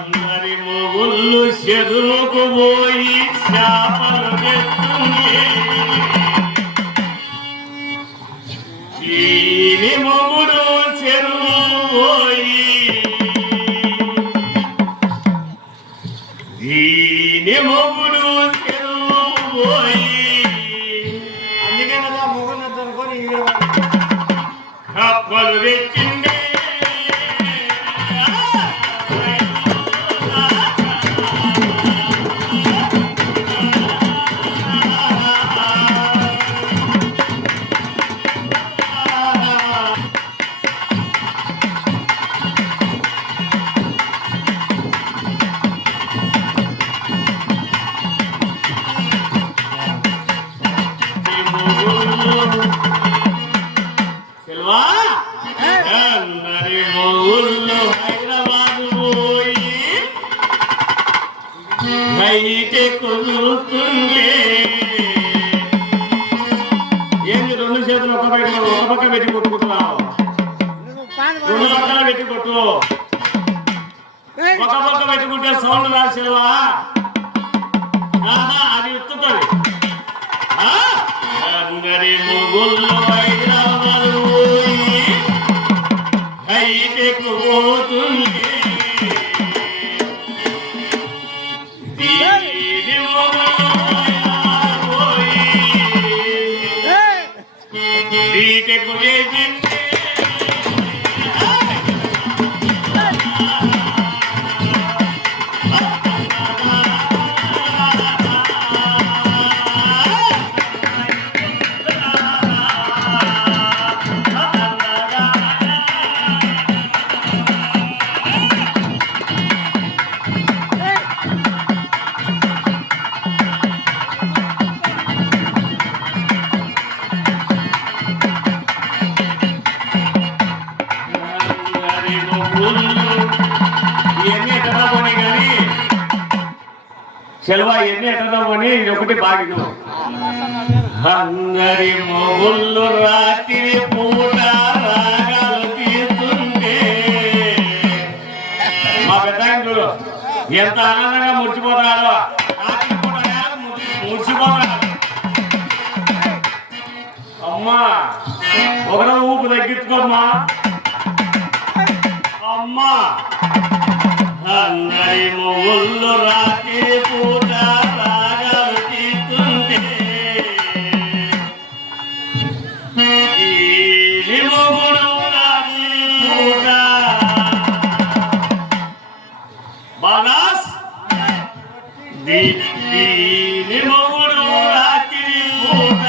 అందరి మొగుళ్ళు చెరువుకు పోయి చేపలు తెస్తుంటే దీని మొగుడు చెరువు పోయి దీని మొగుడు చెరువు పోయి అందుకే కదా మొగుడు అనుకొని కప్పలు తెచ్చిండే అందరి మొగుళ్ళు హైదరాబాద్ పోయి బయట కుదురుతుంటే ఏంది రెండు చేతులు ఒక పక్క పెట్టి కొట్టుకుంటున్నావు రెండు పక్కన పెట్టి కొట్టు ఒక పక్క పెట్టుకుంటే సౌండ్ రాసేవా అది ఎత్తుతుంది అందరి మొగుళ్ళు హైదరాబాద్ పోయి బయటకు పోతుంది దీని మొగుళ్ళు పోయి బయటకు లేచింది ఇవన్నీ ఎక్కడ పోనీ కానీ సెలవా ఇవన్నీ ఎక్కడ పోనీ ఇది ఒకటి బాగా అందరి మొగుళ్ళు రాత్రి పూట రాగాలు తీస్తుంటే మా పెద్ద చూడు ఎంత ఆనందంగా ముడిచిపోతున్నాడో రాత్రి పూట ముడిచిపోతున్నాడు అమ్మా ఒకరో ఊపు తగ్గించుకోమ్మా అమ్మా అందరి మొగుళ్ళు రాత్రి పూట రాగాలు తీస్తుంటే దీని మొగుడు రాత్రి పూట బాగాస్ దీని మొగుడు రాత్రి పూట